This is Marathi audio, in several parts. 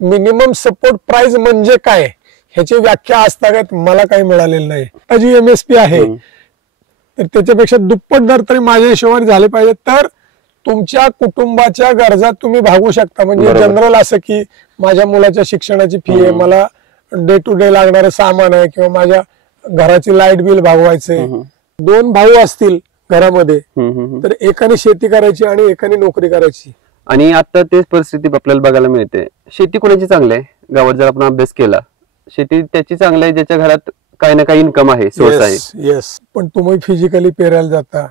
मिनिमम सपोर्ट प्राइस म्हणजे काय ह्याची व्याख्या आजतागत मला काही मिळालेली नाही। जी MSP आहे तर त्याच्यापेक्षा दुप्पट दर तरी माझ्या हिशोबाने झाले पाहिजे, तर तुमच्या कुटुंबाच्या गरजा तुम्ही भागवू शकता। म्हणजे जनरल असं की माझ्या मुलाच्या शिक्षणाची फी आहे, मला डे टू डे लागणारं सामान आहे, किंवा माझ्या घराची लाईट बिल भागवायचे। 2 भाऊ असतील घरामध्ये तर एकाने शेती करायची आणि एकाने नोकरी करायची, आणि आता तेच परिस्थिती आपल्याला बघायला मिळते। शेती कोणाची चांगली आहे गावात जर आपण अभ्यास केला, शेती त्याची चांगली आहे ज्याच्या घरात काही ना काही इन्कम आहे, सोर्स आहे। येस, पण तुम्ही फिजिकली पेरायला जाता,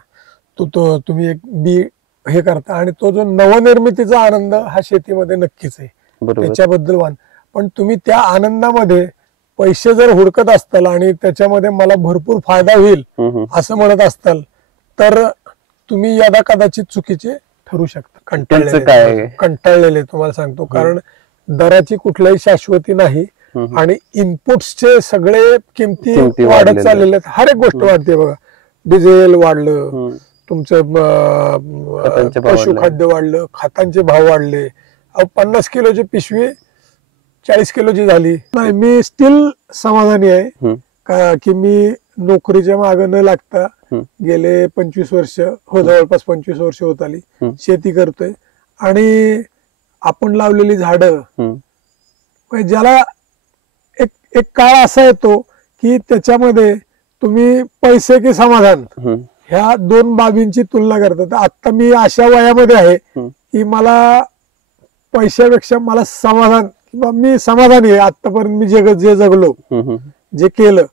तुम्ही एक बी हे करता, आणि तो जो नवनिर्मितीचा आनंद हा शेतीमध्ये नक्कीच आहे, त्याच्याबद्दल पण तुम्ही त्या आनंदामध्ये पैसे जर हुडकत असताल आणि त्याच्यामध्ये मला भरपूर फायदा होईल असं म्हणत असताल तर तुम्ही यदा कदाचित चुकीचे ठरू शकता। कंटाळलेले तुम्हाला सांगतो, कारण दराची कुठल्याही शाश्वती नाही आणि इनपुट्सचे सगळे किमती वाढत चाललेले आहेत। हर एक गोष्ट वाढते बघा, डिझेल वाढलं, तुमचं पशुखाद्य वाढलं, खतांचे भाव वाढले, 50 किलोची पिशवी 40 किलोची झाली। नाही, मी स्टील समाधानी आहे का की मी नोकरीच्या मागे न लागता गेले 25 वर्ष जवळपास 25 वर्ष होत आली शेती करतोय, आणि आपण लावलेली झाडं ज्याला एक काळ असा येतो की त्याच्यामध्ये तुम्ही पैसे की समाधान ह्या 2 बाबींची तुलना करतात। आता मी अशा वयामध्ये आहे की मला पैशापेक्षा मला समाधान, किंवा मी समाधानी आहे आतापर्यंत मी जे जगलो जे केलं,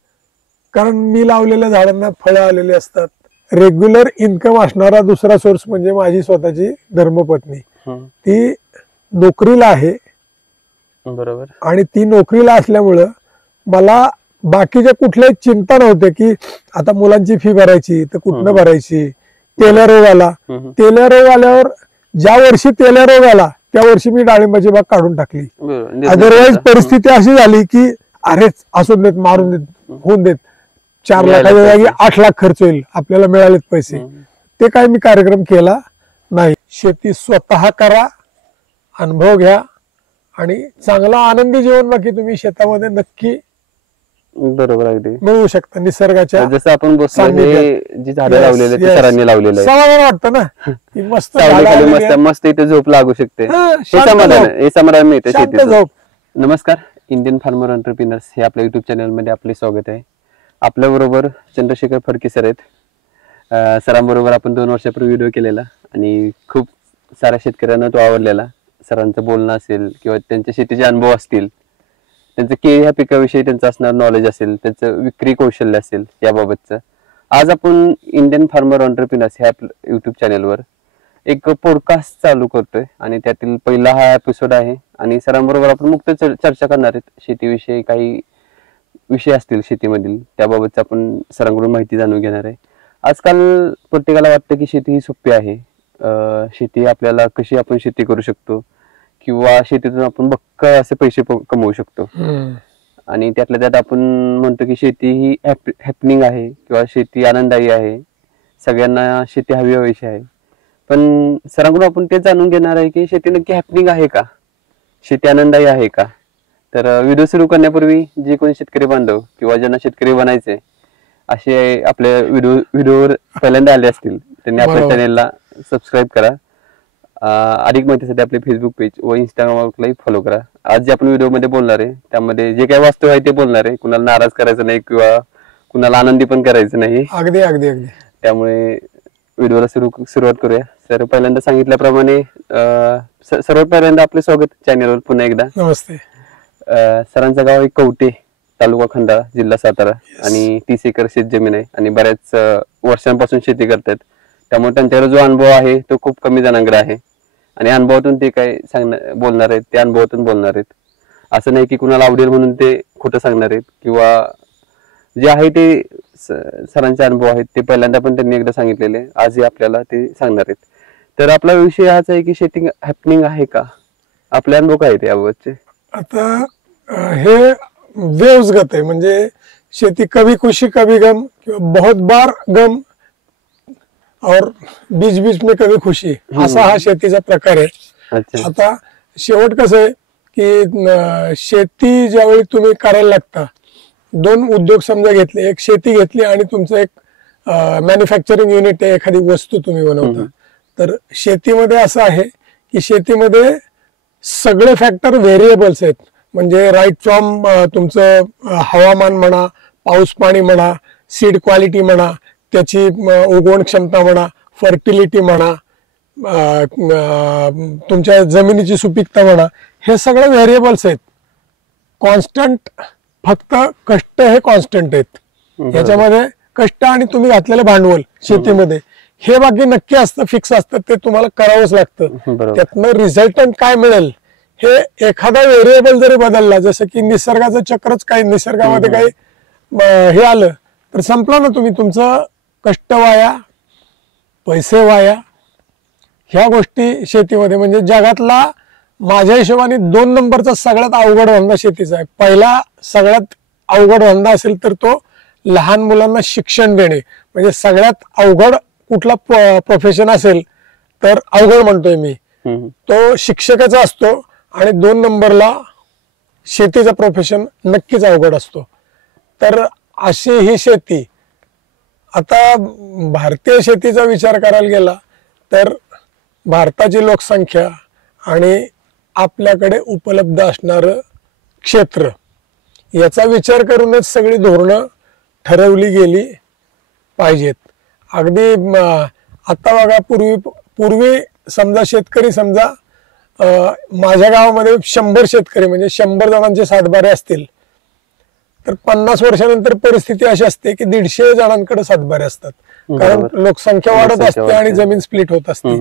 कारण मी लावलेल्या झाडांना फळं आलेली असतात। रेग्युलर इन्कम असणारा दुसरा सोर्स म्हणजे माझी स्वतःची धर्मपत्नी, ती नोकरीला आहे, बरोबर, आणि ती नोकरीला असल्यामुळं मला बाकीच्या कुठल्याही चिंता नव्हते की आता मुलांची फी भरायची तर कुठनं भरायची। तेल्या रोग आला, तेल्या रोग आल्यावर ज्या वर्षी तेल्या रोग आला त्या वर्षी मी डाळिंबाची बाग काढून टाकली। अदरवाईज परिस्थिती अशी झाली की अरे असू देत, मारून देत, होऊन देत, 4 लाखाच्या जागी 8 लाख खर्च होईल, आपल्याला मिळालेत पैसे, ते काय मी कार्यक्रम केला नाही। शेती स्वतः करा, अनुभव घ्या, आणि चांगला आनंदी जीवन बाकी तुम्ही शेतामध्ये नक्की बरोबर अगदी मिळवू शकता। निसर्गाच्या जसं आपण जी झाडं लावलेली आहेत सरांनी लावलेलं आहे, समाधान वाटतं ना की मस्त मस्त इथे झोप लागू शकते, हे समाधान मिळते शेतीचं। नमस्कार, इंडियन फार्मर एंटरप्रिनर्स हे आपल्या युट्यूब चॅनल मध्ये आपले स्वागत आहे। आपल्या बरोबर चंद्रशेखर फडके सर आहेत। सरांबरोबर आपण 2 वर्षापूर्वी व्हिडिओ केलेला आणि खूप साऱ्या शेतकऱ्यांना तो आवडलेला। सरांचं बोलणं असेल किंवा त्यांच्या शेतीचे अनुभव असतील, त्यांचं केळी ह्या पिकाविषयी त्यांचं असणार नॉलेज असेल, त्यांचं विक्री कौशल्य असेल याबाबतचं, आज आपण इंडियन फार्मर एंटरप्रिनर्स ह्या युट्यूब चॅनलवर एक पॉडकास्ट चालू करतोय, आणि त्यातील पहिला हा एपिसोड आहे। आणि सरांबरोबर आपण मुक्त चर्चा करणार आहेत, शेतीविषयी काही विषय असतील शेतीमधील त्याबाबतच आपण सरांकडून माहिती जाणून घेणार आहे। आजकाल प्रत्येकाला वाटतं की शेती ही सोपी आहे, शेती आपल्याला कशी आपण शेती करू शकतो, किंवा शेतीतून आपण बक्कळ असे पैसे कमवू शकतो, आणि त्यातल्या त्यात आपण म्हणतो की शेती ही हॅपनिंग आहे किंवा शेती आनंददायी आहे, सगळ्यांना शेती हवी हवीशी आहे। पण सरांकडून आपण ते जाणून घेणार आहे की शेती नक्की हॅपनिंग आहे का, शेती आनंददायी आहे का। तर व्हिडिओ सुरू करण्यापूर्वी जे कोणी शेतकरी बांधव किंवा ज्यांना शेतकरी बनायचे असे आपल्या व्हिडिओवर पहिल्यांदा आले असतील त्यांनी आपल्या चॅनेलला सबस्क्राईब करा। अधिक माहितीसाठी आपले फेसबुक पेज व इंस्टाग्रामलाही फॉलो करा। आज जे आपण व्हिडिओ मध्ये बोलणार आहे त्यामध्ये जे काही वास्तव आहे ते बोलणार आहे, कुणाला नाराज करायचं नाही किंवा कुणाला आनंदी पण करायचं नाही। अगदी अगदी अगदी। त्यामुळे व्हिडिओला सुरुवात करूया। सर पहिल्यांदा सांगितल्याप्रमाणे सर्वात पहिल्यांदा आपले स्वागत चॅनेलवर पुन्हा एकदा। नमस्ते। सरांचं गाव आहे कवटे, तालुका खंडाळा, जिल्हा सातारा, आणि 30 एकर शेत जमीन आहे आणि बऱ्याच वर्षांपासून शेती करतात, त्यामुळे त्यांच्याकडे जो अनुभव आहे तो खूप कमी जणांकडे आहे, आणि अनुभवातून ते काय बोलणार आहेत ते अनुभवातून बोलणार आहेत। असं नाही की कुणाला आवडेल म्हणून ते खोटं सांगणार आहेत, किंवा जे आहे ते सरांचे अनुभव आहेत ते पहिल्यांदा पण त्यांनी एकदा सांगितलेले, आजही आपल्याला ते सांगणार आहेत। तर आपला विषय हाच आहे की शेती हॅपनिंग आहे का, आपले अनुभव काय आहेत याबाबतचे। आता हे वेव्स गत आहे, म्हणजे शेती कभी खुशी कभी गम, किंवा बहुत बार गम और बीच बीच में कभी खुशी, असा हा शेतीचा प्रकार आहे। आता शेवट कसं आहे की शेती ज्यावेळी तुम्ही करायला लागता, 2 उद्योग समजा घेतले, एक शेती घेतली आणि तुमचं एक मॅन्युफॅक्चरिंग युनिट आहे, एखादी वस्तू तुम्ही बनवता. तर शेतीमध्ये असं आहे की शेतीमध्ये सगळे फॅक्टर व्हेरिएबल्स आहेत. म्हणजे राईट फ्रॉम तुमचं हवामान म्हणा, पाऊस पाणी म्हणा, सीड क्वालिटी म्हणा, त्याची उगवण क्षमता म्हणा, फर्टिलिटी म्हणा, तुमच्या जमिनीची सुपीकता म्हणा, हे सगळे व्हेरिएबल्स आहेत. कॉन्स्टंट फक्त कष्ट हे कॉन्स्टंट आहेत. ह्याच्यामध्ये कष्ट आणि तुम्ही घातलेलं भांडवल शेतीमध्ये हे बाकी नक्की असतं, फिक्स असतं, ते तुम्हाला करावंच लागतं. त्यातनं रिझल्टंट काय मिळेल हे एखादा व्हेरिएबल जरी बदलला, जसं की निसर्गाचं चक्रच काही, निसर्गामध्ये काही हे आलं तर संपलं ना. तुम्ही तुमचं कष्ट वाया, पैसे वाया, ह्या गोष्टी शेतीमध्ये. म्हणजे जगातला माझ्या हिशोबाने 2 नंबरचा सगळ्यात अवघड धंदा शेतीचा आहे. पहिला सगळ्यात अवघड धंदा असेल तर तो लहान मुलांना शिक्षण देणे. म्हणजे सगळ्यात अवघड कुठला प्रोफेशन असेल तर, अवघड म्हणतोय मी, तो शिक्षकाचा असतो. आणि 2 नंबरला शेतीचा प्रोफेशन नक्कीच अवघड असतो. तर अशी ही शेती. आता भारतीय शेतीचा विचार करायला गेला तर भारताची लोकसंख्या आणि आपल्याकडे उपलब्ध असणारं क्षेत्र याचा विचार करूनच सगळी धोरणं ठरवली गेली पाहिजेत. अगदी आता बघा, पूर्वी समजा शेतकरी, समजा माझ्या गावामध्ये 100 शेतकरी म्हणजे 100 जणांचे सातबारे असतील तर 50 वर्षानंतर परिस्थिती अशी असते की 150 जणांकडे सातबारे असतात. कारण लोकसंख्या वाढत असते आणि जमीन स्प्लिट होत असते.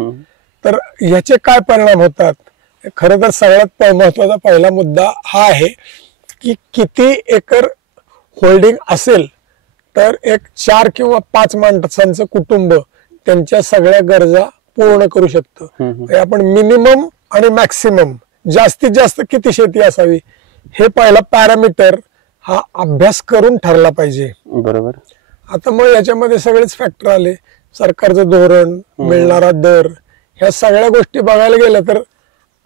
तर ह्याचे काय परिणाम होतात? खरं तर सगळ्यात महत्वाचा पहिला मुद्दा हा आहे की किती एकर होल्डिंग असेल तर एक 4 किंवा 5 माणसांचं कुटुंब त्यांच्या सगळ्या गरजा पूर्ण करू शकतं. आपण मिनिमम आणि मॅक्सिमम जास्तीत जास्त किती शेती असावी हे पहिला पॅरामीटर हा अभ्यास करून ठरला पाहिजे. बरोबर. आता मग याच्यामध्ये सगळेच फॅक्टर आले, सरकारचं धोरण, मिळणारा दर, ह्या सगळ्या गोष्टी बघायला गेल्या तर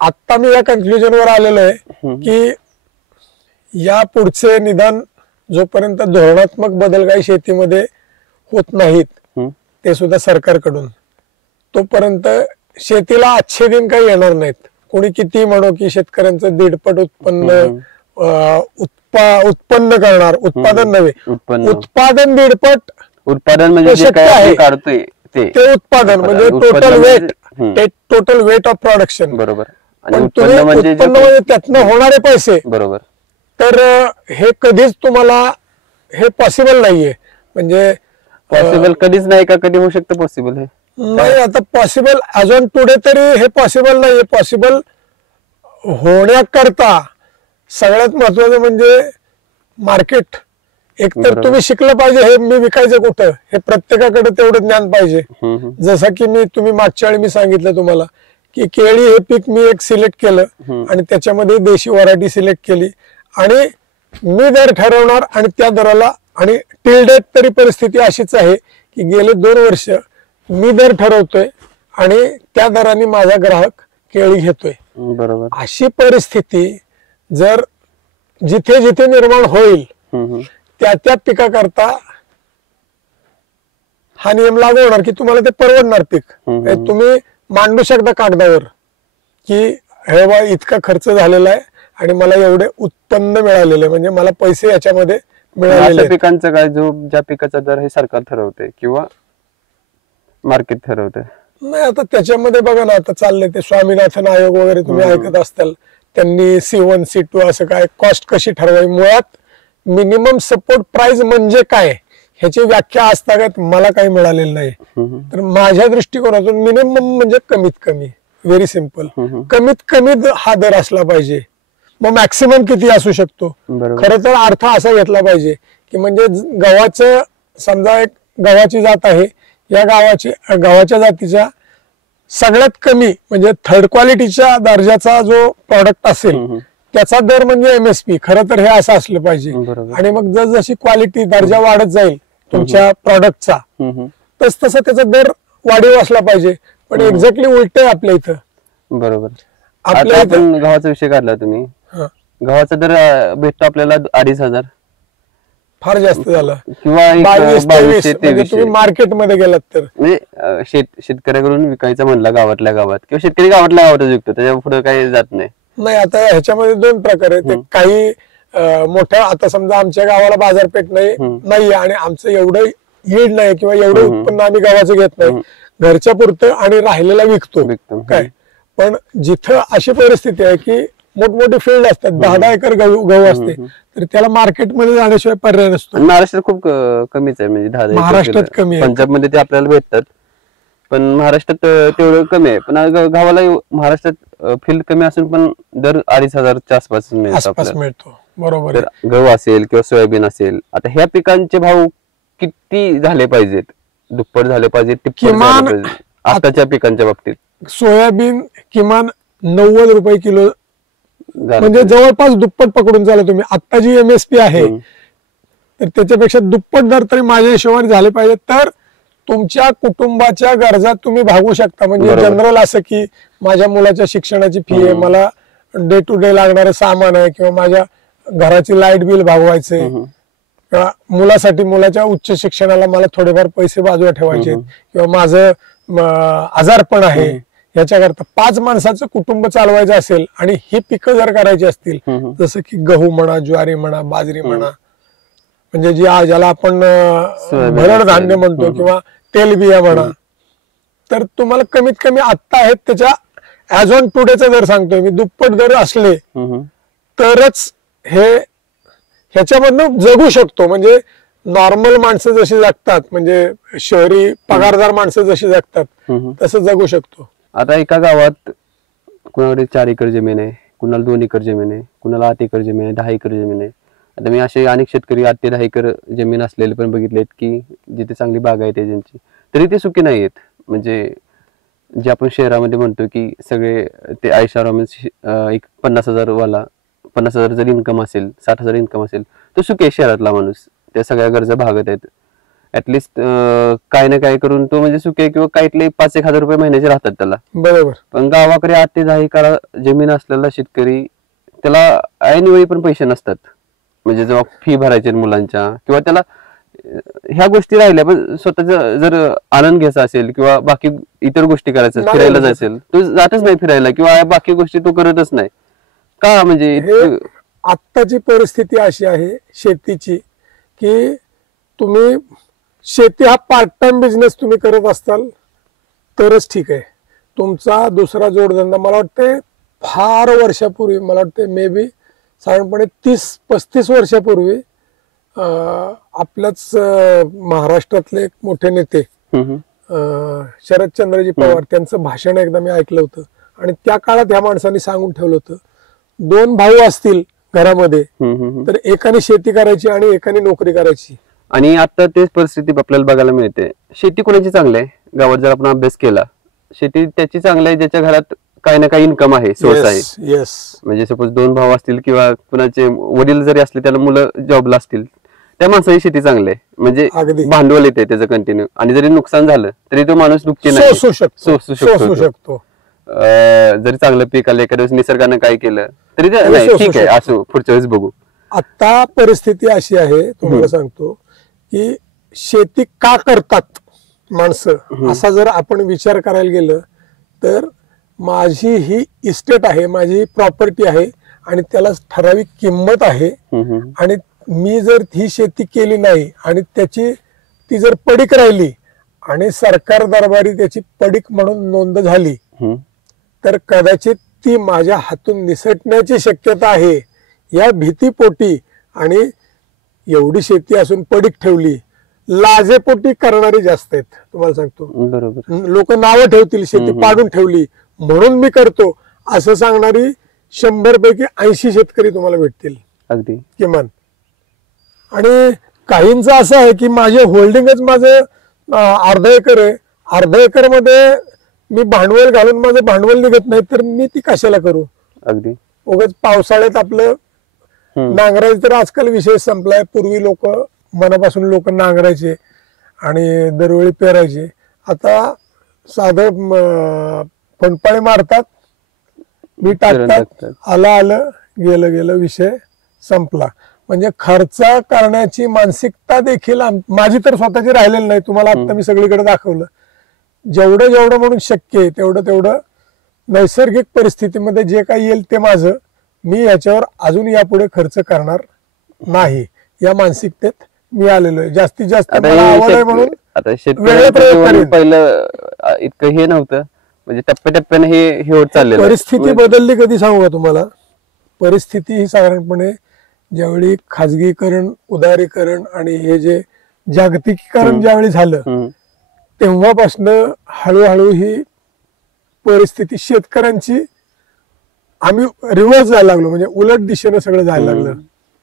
आता मी या कन्क्लुजनवर आलेलो आहे की या पुढचे निदान जोपर्यंत धोरणात्मक बदल काही शेतीमध्ये होत नाहीत ते सुद्धा सरकारकडून, तोपर्यंत शेतीला अच्छे दिन काही येणार नाहीत. कोणी किती म्हणो की शेतकऱ्यांचं 1.5 उत्पन्न उत्पन्न करणार, उत्पादन नव्हे, उत्पादन 1.5 उत्पादन म्हणजे शक्य आहे. काढतोय ते उत्पादन म्हणजे टोटल वेट ऑफ प्रोडक्शन. बरोबर. उत्पन्न म्हणजे त्यातनं होणारे पैसे. बरोबर. तर हे कधीच तुम्हाला हे पॉसिबल नाहीये. म्हणजे पॉसिबल कधीच नाही का? कधी होऊ शकतं पॉसिबल? हे नाही, आता पॉसिबल अजून पुढे तरी हे पॉसिबल नाहीये. पॉसिबल होण्याकरता सगळ्यात महत्वाचं म्हणजे मार्केट. एकतर तुम्ही शिकलं पाहिजे हे मी विकायचं कुठं, हे प्रत्येकाकडे तेवढं ज्ञान पाहिजे. जसं की तुम्ही मागच्या वेळी मी सांगितलं तुम्हाला की केळी हे पीक मी एक सिलेक्ट केलं आणि त्याच्यामध्ये देशी व्हरायटी सिलेक्ट केली आणि मी दर ठरवणार आणि त्या दराला, आणि टिल डेट तरी परिस्थिती अशीच आहे की गेले 2 वर्ष मी दर ठरवतोय आणि त्या दराने माझा ग्राहक केळी घेतोय. बरोबर. अशी परिस्थिती जर जिथे जिथे निर्माण होईल त्या पिकाकरता हा नियम लागू होणार की तुम्हाला ते परवडणार पीक. तुम्ही मांडू शकता कागदावर की हे बा इतका खर्च झालेला आहे आणि मला एवढे उत्पन्न मिळालेलं आहे, म्हणजे मला पैसे याच्यामध्ये मिळालेले. पिकांचं काय, जो ज्या पिकाचा दर हे सरकार ठरवते किंवा मार्केट ठरवते? नाही, आता त्याच्यामध्ये बघा ना, आता चाललंय ते स्वामीनाथन आयोग वगैरे तुम्ही ऐकत असताल, त्यांनी C1 C2 असं काय कॉस्ट कशी ठरवावी. मुळात मिनिमम सपोर्ट प्राइस म्हणजे काय ह्याची व्याख्या आजतागत मला काही मिळालेली नाही. तर माझ्या दृष्टिकोनातून मिनिमम म्हणजे कमीत कमी, व्हेरी सिम्पल, कमीत कमी हा दर असला पाहिजे. मग मॅक्सिमम किती असू शकतो? खरं तर अर्थ असा घेतला पाहिजे की म्हणजे गव्हाचं समजा एक गव्हाची जात आहे, या गव्हाच्या जातीच्या सगळ्यात कमी म्हणजे थर्ड क्वालिटीच्या दर्जाचा जो प्रॉडक्ट असेल त्याचा दर म्हणजे MSP. खरं तर हे असं असलं पाहिजे. आणि मग जसजशी क्वालिटी दर्जा वाढत जाईल तुमच्या प्रॉडक्टचा तस तसा त्याचा दर वाढीव असला पाहिजे. पण एक्झॅक्टली उलट आहे आपल्या इथं. बरोबर. आपल्या इथं गव्हाचा विषय काढला तुम्ही, हा. गव्हाचा दर भेटतो आपल्याला 2,500 फार जास्त झालं किंवा 22-23 म्हणजे 2200-2300. तुम्ही मार्केटमध्ये गेलात तर म्हणजे शेतकऱ्याकडून विकायचा म्हणला गावातल्या गावात किंवा शेतकरी गावातल्या गावातच विकतो, त्याच्या पुढे काही जात नाही. नाही. आता ह्याच्यामध्ये दोन प्रकार आहेत. ते काही मोठ्या, आता समजा आमच्या गावाला बाजारपेठ नाहीये आणि आमचं एवढं यील्ड नाही किंवा एवढं उत्पन्न आम्ही गव्हाचं घेत नाही, घरच्या पुरतं आणि राहिलेला विकतो काय. पण जिथं अशी परिस्थिती आहे की मोठमोठे फील्ड असतात, 10-10 एकर गहू असते, तर त्याला मार्केटमध्ये जाण्याशिवाय पर्याय नसतो. महाराष्ट्रात खूप कमीच आहे, म्हणजे 10 महाराष्ट्रात कमी आहे. पंजाब मध्ये ते आपल्याला भेटतात, पण महाराष्ट्रात तेवढं कमी आहे. पण गावाला महाराष्ट्रात फील्ड कमी असून पण दर 2,500च्या आसपास मिळतो. बरोबर. गहू असेल किंवा सोयाबीन असेल, आता ह्या पिकांचे भाव किती झाले पाहिजेत? दुप्पट झाले पाहिजेत, तिप्पट झाले पाहिजेत आताच्या पिकांच्या बाबतीत? सोयाबीन किमान 90 रुपये किलो, म्हणजे जवळपास दुप्पट पकडून चाला तुम्ही. आता जी MSP आहे तर त्याच्यापेक्षा दुप्पट दर तरी माझ्या हिशोबाने झाले पाहिजे, तर तुमच्या कुटुंबाच्या गरजा तुम्ही भागवू शकता. म्हणजे जनरल असं की माझ्या मुलाच्या शिक्षणाची फी आहे, मला डे टू डे लागणारं सामान आहे, किंवा माझ्या घराची लाईट बिल भागवायचे, किंवा मुलासाठी मुलाच्या उच्च शिक्षणाला मला थोडेफार पैसे बाजूला ठेवायचे, किंवा माझं आजारपण आहे, याच्याकरता 5 माणसाचं कुटुंब चालवायचं असेल आणि ही पिकं जर करायची असतील, जसं की गहू म्हणा, ज्वारी म्हणा, बाजरी म्हणा, म्हणजे ज्याला आपण भरड धान्य म्हणतो, किंवा तेलबिया म्हणा, तर तुम्हाला कमीत कमी आत्ता आहेत त्याच्या ऍज ऑन टुडेचा दर सांगतोय मी, दुप्पट दर असले तरच ह्याच्यामधनं जगू शकतो. म्हणजे नॉर्मल माणसं जशी जगतात, म्हणजे शहरी पगारदार माणसं जशी जगतात तसं जगू शकतो. आता एका गावात कुणाकडे 4 एकर जमीन आहे, कुणाला 2 एकर जमीन आहे, कुणाला 8 एकर जमीन आहे, 10 एकर जमीन आहे. आता मी असे अनेक शेतकरी 8 ते 10 एकर जमीन असलेले पण बघितलेत की जिथे चांगली बाग आहे त्यांची, तरी ते सुखी नाही आहेत. म्हणजे जे आपण शहरामध्ये म्हणतो की सगळे ते आयशाराम, एक 50,000 वाला, 50,000 जर इन्कम असेल, 60,000 इन्कम असेल, तो सुखी आहे शहरातला माणूस, त्या सगळ्या गरजा भागत आहेत. ऍटलिस्ट काय ना काय करून तो म्हणजे सुखी आहे, किंवा काहीतले 5-1 हजार रुपये महिन्याचे राहतात त्याला. बरोबर. पण गावाकडे 8 ते 10 एकर जमीन असलेला शेतकरी, त्याला ऐनवेळी पण पैसे नसतात. म्हणजे जेव्हा फी भरायचे मुलांच्या, किंवा त्याला ह्या गोष्टी राहिल्या, पण स्वतःचा जर आनंद घ्यायचा असेल किंवा बाकी इतर गोष्टी करायचं, फिरायला जायचं, तो जातच नाही फिरायला, किंवा बाकी गोष्टी तो करतच नाही का. म्हणजे आत्ताची परिस्थिती अशी आहे शेतीची की तुम्ही शेती हा पार्ट टाइम बिझनेस तुम्ही करत असताल तरच ठीक आहे. तुमचा दुसरा जोडधंदा, मला वाटतं फार वर्षापूर्वी, मला वाटतं मे बी साधारणपणे 30-35 वर्षापूर्वी आपल्याच महाराष्ट्रातले एक मोठे नेते शरदचंद्रजी पवार, त्यांचं भाषण एकदा मी ऐकलं होतं, आणि त्या काळात ह्या माणसांनी सांगून ठेवलं होतं, 2 भाऊ असतील घरामध्ये तर एकाने शेती करायची आणि एकाने नोकरी करायची. आणि आता तेच परिस्थिती आपल्याला बघायला मिळते. शेती कोणाची चांगली आहे गावात जर आपण अभ्यास केला, शेती त्याची चांगली आहे ज्याच्या घरात काही ना काही इन्कम आहे, सोर्स आहे. म्हणजे सपोज 2 भाऊ असतील किंवा कुणाचे वडील जरी असले, त्याला मुलं जॉबला असतील, त्या माणसाची शेती चांगली आहे. म्हणजे भांडवल येते त्याचं कंटिन्यू, आणि जरी नुकसान झालं तरी तो माणूस दुःखी नाही, सोसू शकतो. जरी चांगलं पीक आलं, एखाद्या वेळेस निसर्गानं काय केलं तरी ठीक आहे, असो पुढच्या वेळेस बघू. आता परिस्थिती अशी आहे, तुम्हाला सांगतो की शेती का करतात माणसं, असा जर आपण विचार करायला गेलं तर माझी ही इस्टेट आहे, माझी प्रॉपर्टी आहे, आणि त्याला ठराविक किंमत आहे, आणि मी जर ही शेती केली नाही आणि ती जर पडीक राहिली आणि सरकार दरबारी त्याची पडीक म्हणून नोंद झाली तर कदाचित ती माझ्या हातून निसटण्याची शक्यता आहे. या भीतीपोटी, आणि एवढी शेती असून पडीक ठेवली, लाजेपोटी करणारी जास्त आहेत. तुम्हाला सांगतो, लोक नावं ठेवतील, शेती पाडून ठेवली म्हणून मी करतो असं सांगणारी 100 पैकी 80 शेतकरी तुम्हाला भेटतील अगदी किमान. आणि काहींचं असं आहे की माझे होल्डिंगच माझं अर्धा एकर आहे, अर्धा एकर मध्ये मी भांडवल घालून माझं भांडवल निघत नाही, तर मी ती कशाला करू. अगदी उगाच पावसाळ्यात आपलं नांगरायचं तर आजकाल विषय संपलाय. पूर्वी लोक मनापासून लोक नांगरायचे आणि दरवेळी पेरायचे. आता साधं फणपाळे मारतात, मी टाकतात, आलं गेलं गेलं विषय संपला. म्हणजे खर्च करण्याची मानसिकता देखील माझी तर स्वतःची राहिलेली नाही. तुम्हाला आता मी सगळीकडे दाखवलं. जेवढं जेवढं म्हणून शक्य आहे तेवढं नैसर्गिक परिस्थितीमध्ये जे काही येईल ते माझं, मी याच्यावर अजून यापुढे खर्च करणार नाही या मानसिकतेत मी आलेलो आहे. जास्तीत जास्त मला आवड आहे म्हणून आता शेतकरी पहिलं इतकं हे नव्हतं, म्हणजे टप्प्याटप्प्याने हे होत चाललेलं. परिस्थिती बदलली कधी सांगू का तुम्हाला? परिस्थिती ही साधारणपणे ज्यावेळी खाजगीकरण, उदारीकरण आणि हे जे जागतिकीकरण ज्यावेळी झालं तेव्हापासून हळूहळू ही परिस्थिती शेतकऱ्यांची आम्ही रिव्हर्स जायला लागलो. म्हणजे उलट दिशेनं सगळं जायला लागलं.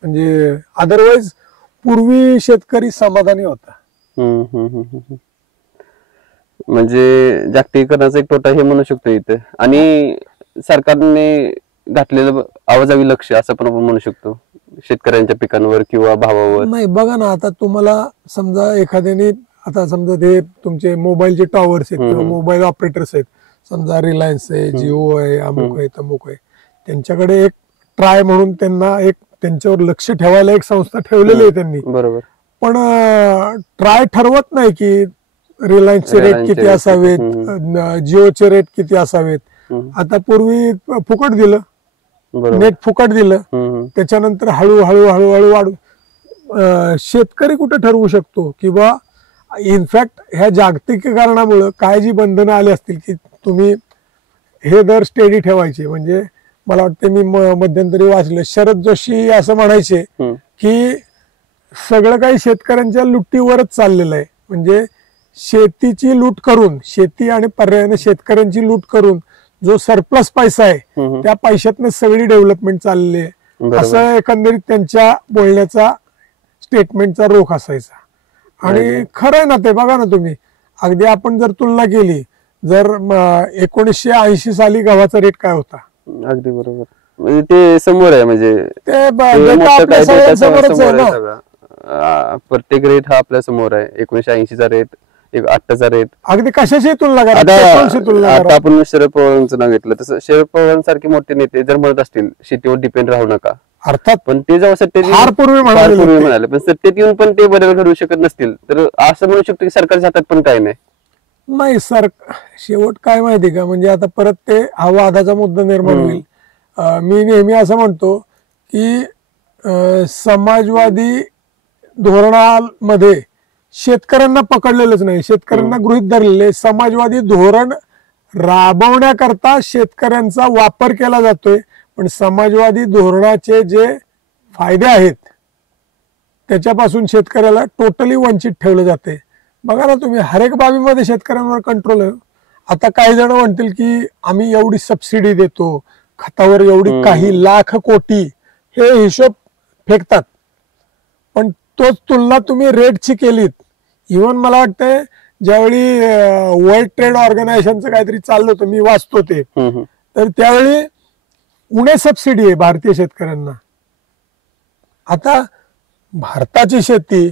म्हणजे अदरवाईज पूर्वी शेतकरी समाधानी होता. म्हणजे जागतिकीकरणाचा एक तोटा हे म्हणू शकतो इथे. आणि सरकारने घातलेलं आवाजावी लक्ष असं पण आपण म्हणू शकतो शेतकऱ्यांच्या पिकांवर किंवा भावावर. नाही बघा ना, आता तुम्हाला समजा एखाद्याने, आता समजा ते तुमचे मोबाईलचे टॉवर्स आहेत किंवा मोबाईल ऑपरेटर्स आहेत, समजा रिलायन्स आहे, जिओ आहे, अमुक आहे, तमुक आहे, त्यांच्याकडे एक ट्राय म्हणून त्यांना एक त्यांच्यावर लक्ष ठेवायला एक संस्था ठेवलेली आहे त्यांनी. बरोबर. पण ट्राय ठरवत नाही की रिलायन्सचे रेट किती असावेत, जिओचे रेट किती असावेत. आता पूर्वी फुकट दिलं, नेट फुकट दिलं, त्याच्यानंतर हळूहळू हळूहळू वाढू. शेतकरी कुठे ठरवू शकतो किंवा इनफॅक्ट ह्या जागतिकीकरणामुळे काय जी बंधनं आली असतील की तुम्ही हे दर स्टेडी ठेवायचे. म्हणजे मला वाटतं मी मध्यंतरी वाचलं, शरद जोशी असं म्हणायचे की सगळं काही शेतकऱ्यांच्या लुटीवरच चाललेलं आहे. म्हणजे शेतीची लूट करून, शेती आणि पर्यायाने शेतकऱ्यांची लूट करून जो सरप्लस पैसा आहे त्या पैशातनं सगळी डेव्हलपमेंट चालली आहे, असं एकंदरीत त्यांच्या बोलण्याचा स्टेटमेंटचा रोख असायचा. आणि खरं आहे ना ते. बघा ना तुम्ही, अगदी आपण जर तुलना केली, जर 1980 साली गव्हाचा रेट काय होता? अगदी बरोबर. म्हणजे ते समोर आहे. म्हणजे ते समोरच आहे ना. प्रत्येक रेट हा आपल्या समोर आहे. 1980 चा रेट, 8चा रेट. अगदी कशाशी तुलना करा. आता आपण शरद पवारांचं नाव घेतलं, तसं शरद पवारांसारखे मोठे नेते जर म्हणत असतील शेतीवर डिपेंड राहू नका, अर्थात, पण ते जेव्हा सत्तेत फार पूर्वी म्हणाले, पण सत्तेत येऊन पण ते बदल घडवू शकत नसतील, तर असं म्हणू शकतो की सरकारच्या हातात पण काय नाही. शेवट काय माहिती का, म्हणजे आता परत ते हा वादाचा मुद्दा निर्माण होईल. मी नेहमी असं म्हणतो की समाजवादी धोरणामध्ये शेतकऱ्यांना पकडलेलंच नाही, शेतकऱ्यांना गृहीत धरलेले. समाजवादी धोरण राबवण्याकरता शेतकऱ्यांचा वापर केला जातोय, पण समाजवादी धोरणाचे जे फायदे आहेत त्याच्यापासून शेतकऱ्याला टोटली वंचित ठेवलं जाते. बघा ना तुम्ही, हर एक बाबीमध्ये शेतकऱ्यांवर कंट्रोल आहे. आता काही जण म्हणतील की आम्ही एवढी सबसिडी देतो, खतावर एवढी काही लाख कोटी, हे हिशोब फेकतात. पण तोच तुलना तुम्ही रेटची केलीत, इव्हन मला वाटतंय ज्यावेळी वर्ल्ड ट्रेड ऑर्गनायझेशनचं काहीतरी चाललं होतं, मी वाचतो ते, तर त्यावेळी उणे सबसिडी आहे भारतीय शेतकऱ्यांना. आता भारताची शेती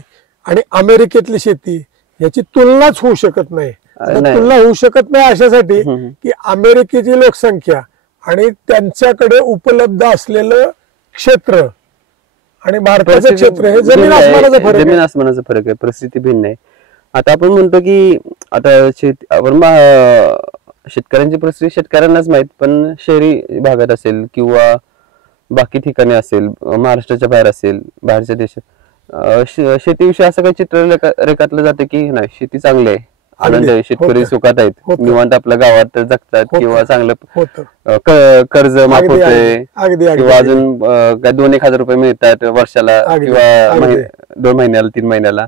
आणि अमेरिकेतली शेती याची तुलनाच होऊ शकत नाही. तुलना होऊ शकत नाही अशासाठी की अमेरिकेची लोकसंख्या आणि त्यांच्याकडे उपलब्ध असलेलं क्षेत्र आणि भारताचं क्षेत्र हे जमीन आसमानाचा फरक आहे. परिस्थिती भिन्न आहे. आता आपण म्हणतो की आता शेतकऱ्यांची परिस्थिती शेतकऱ्यांनाच माहित, पण शहरी भागात असेल किंवा बाकी ठिकाणी असेल, महाराष्ट्राच्या बाहेर असेल, बाहेरच्या देशात शेतीविषयी असं काही चित्र रेखाटलं जातं की नाही शेती चांगली आहे, आनंद आहे, शेतकरी सुखात आहेत, निवांत आपल्या गावात जगतात किंवा चांगलं कर्ज माफ होतंय किंवा अजून काय 2-1 हजार रुपये मिळतात वर्षाला किंवा 2 महिन्याला 3 महिन्याला.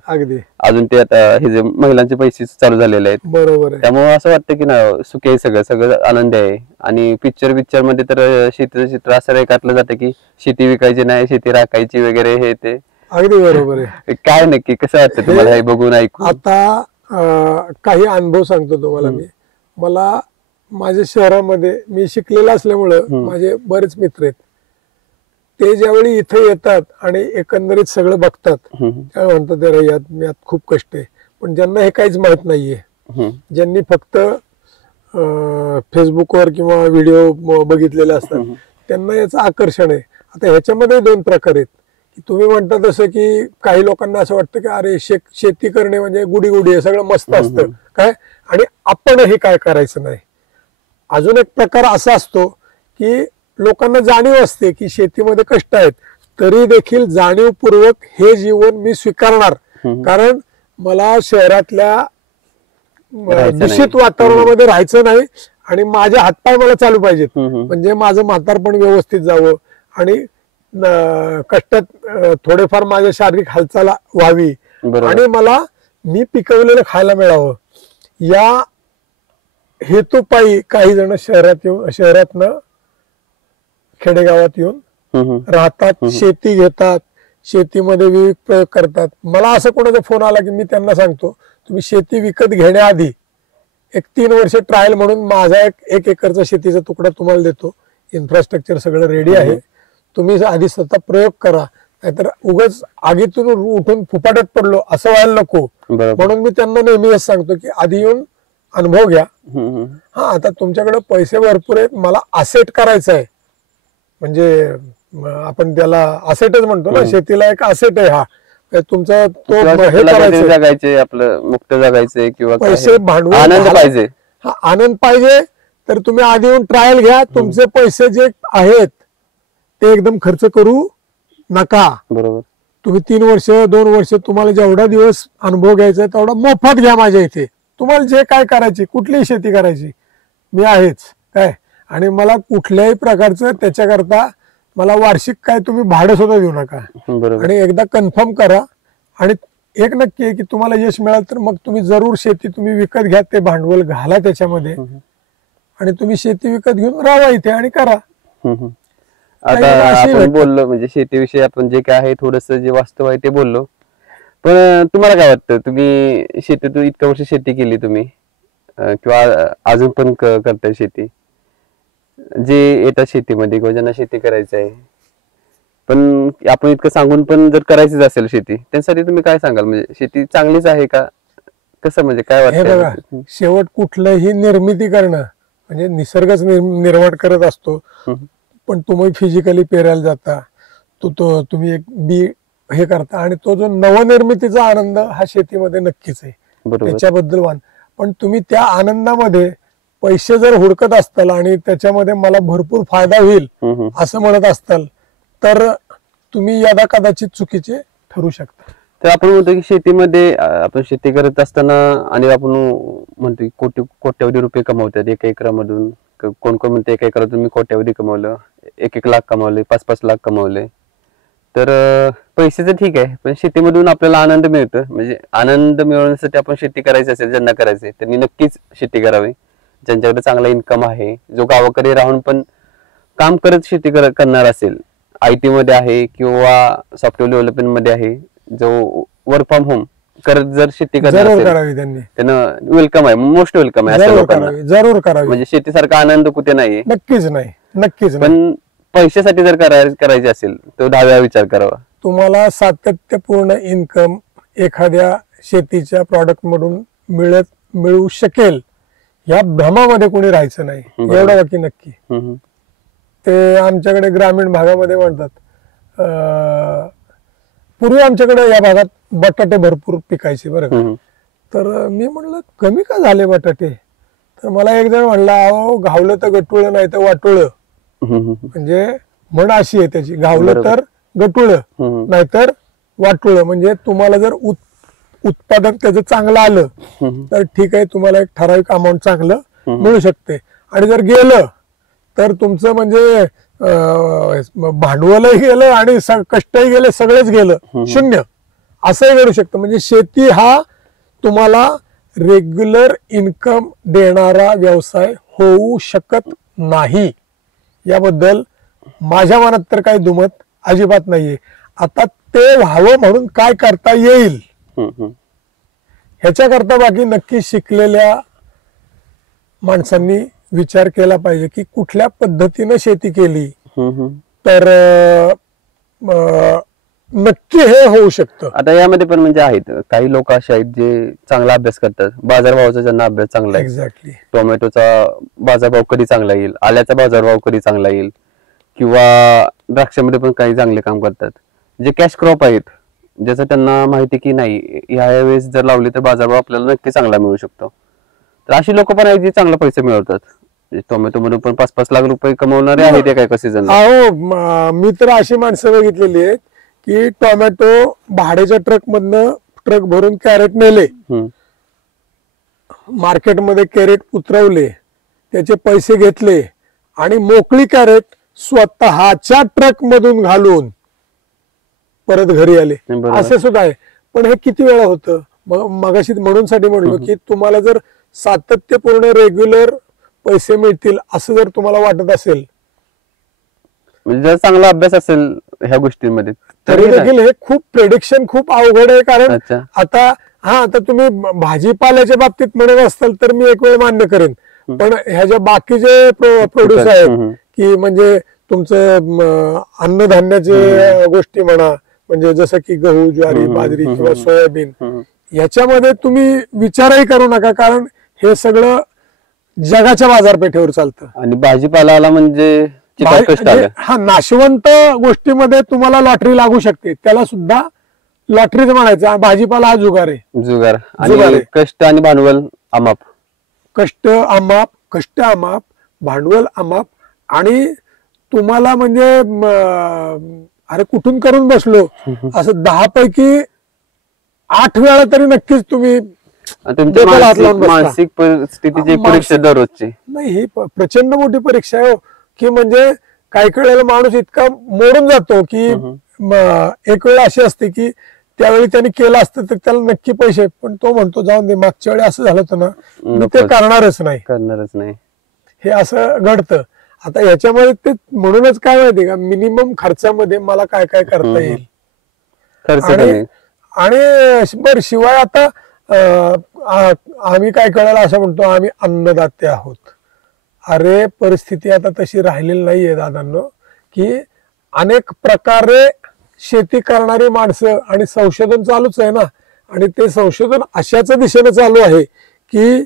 अजून ते आता हे जे महिलांचे पैसे चालू झालेले आहेत, बरोबर. त्यामुळे असं वाटतं की ना सुखी आहे, सगळं आनंद आहे. आणि पिक्चर मध्ये तर शेतीचं चित्र असं रेखाटलं जातं की शेती विकायची नाही, शेती राखायची वगैरे, हे ते. अगदी बरोबर आहे. काय नक्की कसं वाटतं तुम्हाला हे बघून ऐकून? आता काही अनुभव सांगतो तुम्हाला मी. मला माझ्या शहरामध्ये मी शिकलेला असल्यामुळं माझे बरेच मित्र आहेत. ते ज्यावेळी इथे येतात आणि एकंदरीत सगळं बघतात त्यावेळी म्हणतात अरे यात खूप कष्ट आहे. पण ज्यांना हे काहीच माहित नाहीये, ज्यांनी फक्त फेसबुकवर किंवा व्हिडिओ बघितलेले असतात, त्यांना याचं आकर्षण आहे. आता ह्याच्यामध्ये दोन प्रकार आहेत की तुम्ही म्हणता तसं की काही लोकांना असं वाटतं की अरे शेती करणे म्हणजे गुडी गुडी आहे, सगळं मस्त असतं काय, आणि आपणही काय करायचं नाही. अजून एक प्रकार असा असतो की लोकांना जाणीव असते की शेतीमध्ये कष्ट आहेत, तरी देखील जाणीवपूर्वक हे जीवन मी स्वीकारणार, कारण मला शहरातल्या दूषित वातावरणामध्ये राहायचं नाही आणि माझे हातपाय मला चालू पाहिजेत, म्हणजे माझं म्हातारपण व्यवस्थित जावं आणि कष्टात थोडेफार माझ्या शारीरिक हालचाल व्हावी आणि मला मी पिकवलेलं खायला मिळावं. या हेतूपायी काही जण शहरातनं खेडेगावात येऊन राहतात, शेती घेतात, शेतीमध्ये विविध प्रयोग करतात. मला असं कोणाचा फोन आला की मी त्यांना सांगतो तुम्ही शेती विकत घेण्याआधी एक 3 वर्ष ट्रायल म्हणून माझा एक एकरचा शेतीचा तुकडा तुम्हाला देतो, इन्फ्रास्ट्रक्चर सगळं रेडी आहे, तुम्ही आधी स्वतः प्रयोग करा, नाहीतर उगाच आगीतून उठून फुपाट्यात पडलो असं व्हायला नको. म्हणून मी त्यांना नेहमी सांगतो की आधी येऊन अनुभव घ्या. हा, आता तुमच्याकडे पैसे भरपूर आहेत, मला असेट करायचं आहे, म्हणजे आपण त्याला असेटच म्हणतो ना, शेतीला एक असेट आहे हा तुमचा, तो हे जगायचे आपलं मुक्त जगायचे किंवा पैसे भांडवल आनंद पाहिजे, हा आनंद पाहिजे, तर तुम्ही आधी येऊन ट्रायल घ्या. तुमचे पैसे जे आहेत ते एकदम खर्च करू नका. बरोबर. तुम्ही 3 वर्ष 2 वर्ष तुम्हाला जेवढा दिवस अनुभव घ्यायचा तेवढा मोफत घ्या माझ्या इथे. तुम्हाला जे काय करायची, कुठलीही शेती करायची, मी आहेच काय, आणि मला कुठल्याही प्रकारचं त्याच्याकरता मला वार्षिक काय तुम्ही भाडं सुद्धा देऊ नका. आणि एकदा कन्फर्म करा, आणि एक नक्की आहे की तुम्हाला यश मिळालं तर मग तुम्ही जरूर शेती तुम्ही विकत घ्या, ते भांडवल घाला त्याच्यामध्ये आणि तुम्ही शेती विकत घेऊन राहा इथे आणि करा. आता आपण बोललो म्हणजे शेतीविषयी आपण जे काय आहे थोडस जे वास्तव आहे ते बोललो, पण तुम्हाला काय वाटतं, तुम्ही शेतीतून इतक्या वर्ष शेती केली तुम्ही किंवा अजून पण करताय शेती, जे येतात शेतीमध्ये किंवा ज्यांना शेती करायचं आहे, पण आपण इतकं सांगून पण जर करायचीच असेल शेती, त्यासाठी तुम्ही काय सांगाल, म्हणजे शेती चांगलीच आहे का, कसं, म्हणजे काय वाटतं? शेवट कुठलंही निर्मिती करणं म्हणजे निसर्गच निर्माण करत असतो, पण तुम्ही फिजिकली पेरायला जाता, तुम्ही एक बी हे करता, आणि तो जो नवनिर्मितीचा आनंद हा शेतीमध्ये नक्कीच आहे, त्याच्याबद्दल वाद. पण तुम्ही त्या आनंदामध्ये पैसे जर हुडकत असताल आणि त्याच्यामध्ये मला भरपूर फायदा होईल असं म्हणत असताल तर तुम्ही यदा कदाचित चुकीचे ठरू शकता. तर आपण म्हणतो की शेतीमध्ये आपण शेती करत असताना आणि आपण म्हणतो की कोट्यावधी रुपये कमवतात एका एकरामधून, कोण कोण म्हणते एका एकरातून मी कोट्यावधी कमवलं, 1-1 लाख कमवले, 5-5 लाख कमवले. तर पैसे तर ठीक आहे, पण शेतीमधून आपल्याला आनंद मिळतो, म्हणजे आनंद मिळवण्यासाठी आपण शेती करायची असेल, ज्यांना करायचंय त्यांनी नक्कीच शेती करावी, ज्यांच्याकडे चांगला इन्कम आहे, जो गावाकडे राहून पण काम करत शेती करणार असेल, IT मध्ये आहे किंवा सॉफ्टवेअर डेव्हलपमेंट मध्ये आहे, जो वर्क फ्रॉम होम करत जर शेती करणार असेल त्यांना वेलकम आहे, मोस्ट वेलकम आहे असं लोकांना, जरूर करावी. म्हणजे शेतीसारखा आनंद कुठे नाहीये, नक्कीच नाही, नक्कीच. पण पैशासाठी जर करायचे असेल तर 10 वेळा विचार करावा. तुम्हाला सातत्यपूर्ण इन्कम एखाद्या शेतीच्या प्रॉडक्ट मधून मिळू शकेल या भ्रमामध्ये कोणी राहायचं नाही, एवढं बाकी नक्की. ते आमच्याकडे ग्रामीण भागामध्ये म्हणतात, पूर्वी आमच्याकडे या भागात बटाटे भरपूर पिकायचे बरं का, तर मी म्हणलं कमी का झाले बटाटे, तर मला एक जण म्हणला अहो घावलं तर गटुळ नाही तर वाटुळ, म्हणजे म्हण अशी आहे त्याची, घावलं तर गटुळ नाहीतर वाटुळ, म्हणजे तुम्हाला जर उत्पादन त्याचं चांगलं आलं तर ठीक आहे, तुम्हाला एक ठराविक अमाऊंट चांगलं मिळू शकते, आणि जर गेलं तर तुमचं म्हणजे भांडवलही गेलं आणि कष्टही गेले, सगळेच गेलं, शून्य असंही घडू शकतं. म्हणजे शेती हा तुम्हाला रेग्युलर इन्कम देणारा व्यवसाय होऊ शकत नाही, याबद्दल माझ्या मनात तर काही दुमत अजिबात नाहीये. आता ते व्हावं म्हणून काय करता येईल ह्याच्याकरता बाकी नक्की शिकलेल्या माणसांनी विचार केला पाहिजे की कुठल्या पद्धतीनं शेती केली तर नक्की हे होऊ शकतं. आता यामध्ये पण म्हणजे आहेत काही लोक असे आहेत जे चांगला अभ्यास करतात, बाजारभावाचा ज्यांना अभ्यास चांगला आहे, एक्झॅक्टली टोमॅटोचा बाजारभाव कधी चांगला येईल, आल्याचा बाजारभाव कधी चांगला येईल, किंवा द्राक्षामध्ये पण काही चांगले काम करतात, जे कॅश क्रॉप आहेत, ज्याचं त्यांना माहिती की नाही ह्या वेळेस जर लावली तर बाजारभाव आपल्याला नक्की चांगला मिळू शकतो. तर अशी लोक पण आहेत जी चांगला पैसे मिळवतात. टोमॅटो मधून पण 5-5 लाख रुपये कमवणारे आहेत एका एका सीझन. मी तर अशी माणसं बघितलेली आहेत की टोमॅटो भाड्याच्या ट्रक भरून कॅरेट नेले, मार्केटमध्ये कॅरेट उतरवले, त्याचे पैसे घेतले आणि मोकळी कॅरेट स्वतःच्या ट्रक मधून घालून परत घरी आले, असे सुद्धा आहे. पण हे किती वेळा होतं? मगाशी म्हणूनसाठी म्हणलो की तुम्हाला जर सातत्यपूर्ण रेग्युलर पैसे मिळतील असं जर तुम्हाला वाटत असेल, म्हणजे जर चांगला अभ्यास असेल ह्या गोष्टींमध्ये, तरी देखील हे खूप प्रेडिक्शन खूप अवघड आहे. कारण आता तुम्ही भाजीपाल्याच्या बाबतीत म्हणत असताल तर मी एक वेळ मान्य करेन, पण ह्या ज्या बाकीचे प्रोड्यूस आहेत की म्हणजे तुमचं अन्नधान्याचे गोष्टी म्हणा, म्हणजे जसं की गहू, ज्वारी, बाजरी किंवा सोयाबीन, याच्यामध्ये तुम्ही विचारही करू नका, कारण हे सगळं जगाच्या बाजारपेठेवर चालतं. आणि भाजीपाला म्हणजे नाशवंत गोष्टीमध्ये तुम्हाला लॉटरी लागू शकते, त्याला सुद्धा लॉटरीच म्हणायचं. भाजीपाला हा जुगार आहे. जुगार आणि कष्ट आणि भांडवल अमाप. कष्ट अमाप, भांडवल अमाप. आणि तुम्हाला म्हणजे अरे कुठून करून बसलो असं 10 पैकी 8 वेळा तरी नक्कीच तुम्ही मानसिक परिस्थितीची परीक्षा दररोजची नाही. ही प्रचंड मोठी परीक्षा आहे की म्हणजे काही वेळेला माणूस इतका मोडून जातो की एक वेळ अशी असते की त्यावेळी त्यांनी केलं असतं तर त्याला नक्की पैसे, पण तो म्हणतो जाऊन दे, मागच्या वेळी असं झालं होतं ना, मी ते करणारच नाही. हे असं घडतं. आता ह्याच्यामध्ये ते म्हणूनच काय माहिती का, मिनिमम खर्चामध्ये मला काय काय करता येईल. आणि बरं, शिवाय आता आम्ही काय कळायला असं म्हणतो आम्ही अन्नदाते आहोत. अरे परिस्थिती आता तशी राहिलेली नाहीये दादांनो, की अनेक प्रकारे शेती करणारी माणसं, आणि संशोधन चालूच आहे ना, आणि ते संशोधन अशाच दिशेने चालू आहे की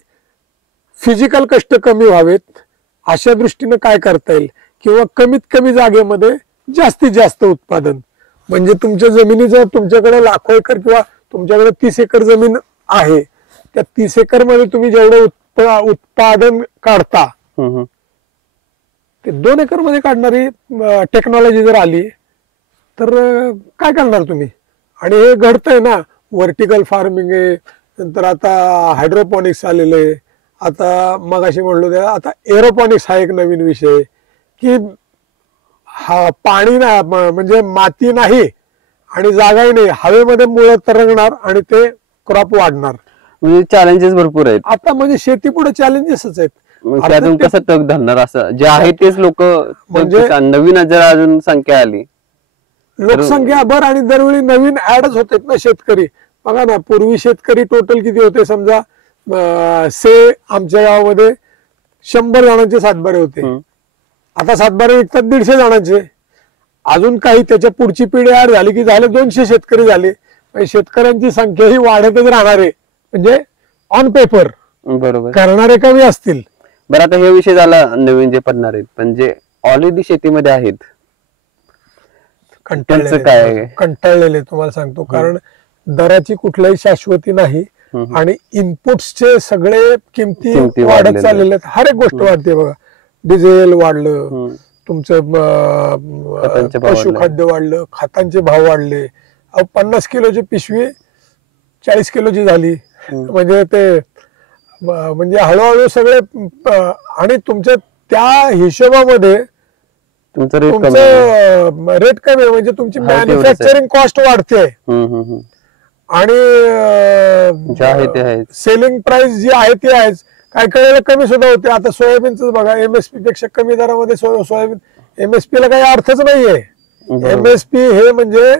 फिजिकल कष्ट कमी व्हावेत अशा दृष्टीने काय करता येईल, किंवा कमीत कमी जागेमध्ये जास्तीत जास्त उत्पादन. म्हणजे तुमच्या जमिनीचं, तुमच्याकडे लाखो एकर किंवा तुमच्याकडे 30 एकर जमीन आहे, त्या 30 एकर मध्ये तुम्ही जेवढं उत्पादन काढता ते 2 एकर मध्ये काढणारी टेक्नॉलॉजी जर आली तर काय करणार तुम्ही. आणि हे घडतंय ना, व्हर्टिकल फार्मिंग आहे, नंतर आता हायड्रोपॉनिक्स आलेले, आता मगाशी म्हणलो त्या आता एरोपॉनिक्स हा एक नवीन विषय की पाणी ना, म्हणजे माती नाही आणि जागाही नाही, हवेमध्ये मुळं तरंगणार आणि ते क्रॉप वाढणार. म्हणजे चॅलेंजेस भरपूर आहेत आता. म्हणजे शेती पुढे चॅलेंजेसच आहेत. त्यातून कसं तग धरणार, असं जे आहे तेच लोक, म्हणजे नवीन जर अजून संख्या आली, लोकसंख्या भर, आणि दरवेळी नवीन ऍडच होते ना शेतकरी. बघा ना, पूर्वी शेतकरी टोटल किती होते, समजा आमच्या गावामध्ये 100 जणांचे सातबारे होते, आता सातबारे विकतात 150 जणांचे. अजून काही त्याच्या पुढची पिढी ऍड झाली की झाले 200 शेतकरी झाले. शेतकऱ्यांची संख्या ही वाढतच राहणार आहे, म्हणजे ऑन पेपर. बरोबर, करणारे कमी असतील. बरं, आता हे विषय झाला नवीन जे पडणार आहेत, पण जे ऑलरेडी शेतीमध्ये आहेत कंटाळलेले तुम्हाला सांगतो, कारण दराची कुठल्याही शाश्वती नाही, आणि इनपुट्सचे सगळे किमती वाढत चाललेले आहेत. हर एक गोष्ट वाढते. बघा, डिझेल वाढलं, तुमचं पशुखाद्य वाढलं, खतांचे भाव वाढले. 50 किलोची पिशवी 40 किलोची झाली. म्हणजे ते म्हणजे हळूहळू सगळे, आणि तुमच्या त्या हिशोबामध्ये तुमचं रेट कमी आहे, म्हणजे तुमची मॅन्युफॅक्चरिंग कॉस्ट वाढते, आणि सेलिंग प्राइस जी आहे ती आहेच. काही वेळेला कमी सुद्धा होते. आता सोयाबीनच बघा, एमएसपी पेक्षा कमी दरामध्ये सोयाबीन, एमएसपी ला काही अर्थच नाहीये. एमएसपी हे म्हणजे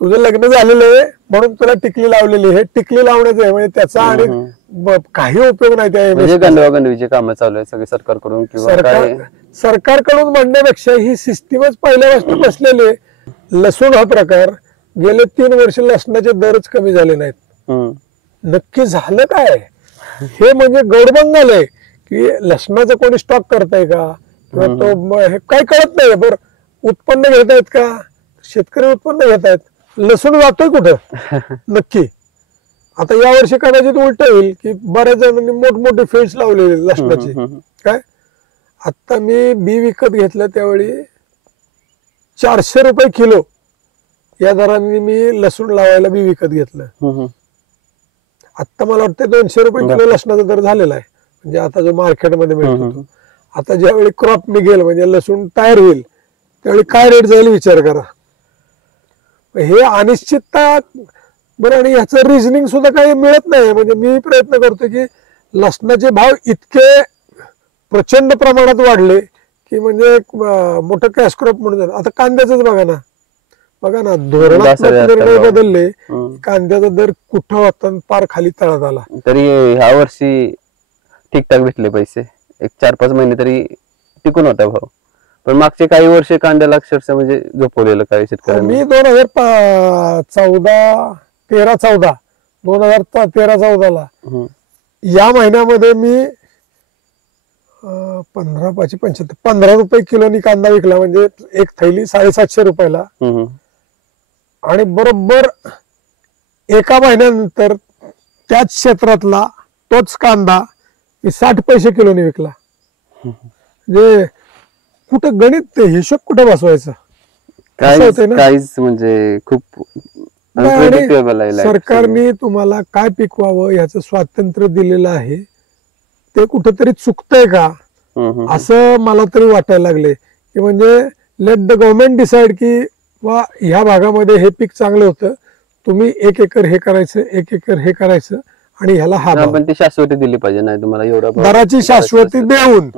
तुझं लग्न झालेलं आहे म्हणून तुला टिकली लावलेली, हे टिकली लावण्याचं आहे, म्हणजे त्याचा आणि काही उपयोग नाही. त्या कामं चालू आहे सगळे सरकारकडून, सरकारकडून म्हणण्यापेक्षा ही सिस्टीमच पहिल्यापासून बसलेली आहे. लसूण हा प्रकार गेले 3 वर्ष लसणाचे दरच कमी झाले नाहीत. नक्की झालं काय? हे म्हणजे गौडबंगाल आहे की लसणाचं कोणी स्टॉक करताय का, किंवा तो हे काही कळत नाही. बरं, उत्पन्न घेत आहेत का? शेतकरी उत्पन्न घेत आहेत. लसूण जातोय कुठं? नक्की. आता यावर्षी कदाचित उलट होईल की बऱ्याच जणांनी मोठमोठे फील्ड्स लावलेले लसणाचे. काय आता मी बी विकत घेतलं त्यावेळी 400 रुपये किलो या दराने मी लसूण लावायला बी विकत घेतलं. आता मला वाटतं 200 रुपये किलो लसणाचा दर झालेला आहे. म्हणजे आता जो मार्केटमध्ये मिळतो. आता ज्यावेळी क्रॉप निघेल म्हणजे लसूण तयार होईल त्यावेळी काय रेट जाईल विचार करा. हे अनिश्चितता बरं. आणि ह्याचं रिझनिंग सुद्धा काही मिळत नाही. म्हणजे मी प्रयत्न करतो की लसणाचे भाव इतके प्रचंड प्रमाणात वाढले की म्हणजे मोठं कॅश क्रॉप म्हणून झालं. आता कांद्याच बघा ना धोरणात्मक निर्णय बदलले. कांद्याचा दर कुठं होता पार खाली तळात आला. तरी ह्या वर्षी ठीकठाक भेटले पैसे. एक 4-5 महिने तरी टिकून होता भाव. पण मागचे काही वर्ष कांद्याला अक्षरशः म्हणजे झोपवलेलं काही शेतकऱ्यांनी. मी 2013-14 या महिन्यामध्ये मी 15 रुपये किलोनी कांदा विकला. म्हणजे एक थैली 750 रुपयाला. आणि बरोबर एका महिन्यानंतर त्याच क्षेत्रातला तोच कांदा मी 60 पैसे किलोनी विकला. म्हणजे कुठं गणित हिशोब कुठं बसवायचा काहीच म्हणजे खूप सरकारने तुम्हाला काय पिकवावं याचं स्वातंत्र्य दिलेलं आहे. ते कुठंतरी चुकतंय का असं मला तरी वाटायला लागले की म्हणजे लेट द गव्हर्नमेंट डिसाइड की वा ह्या भागामध्ये हे पीक चांगलं होतं. तुम्ही 1 एकर हे करायचं 1 एकर हे करायचं आणि ह्याला हा पण ती शाश्वती दिली पाहिजे. नाही तुम्हाला एवढं दराची शाश्वती देऊन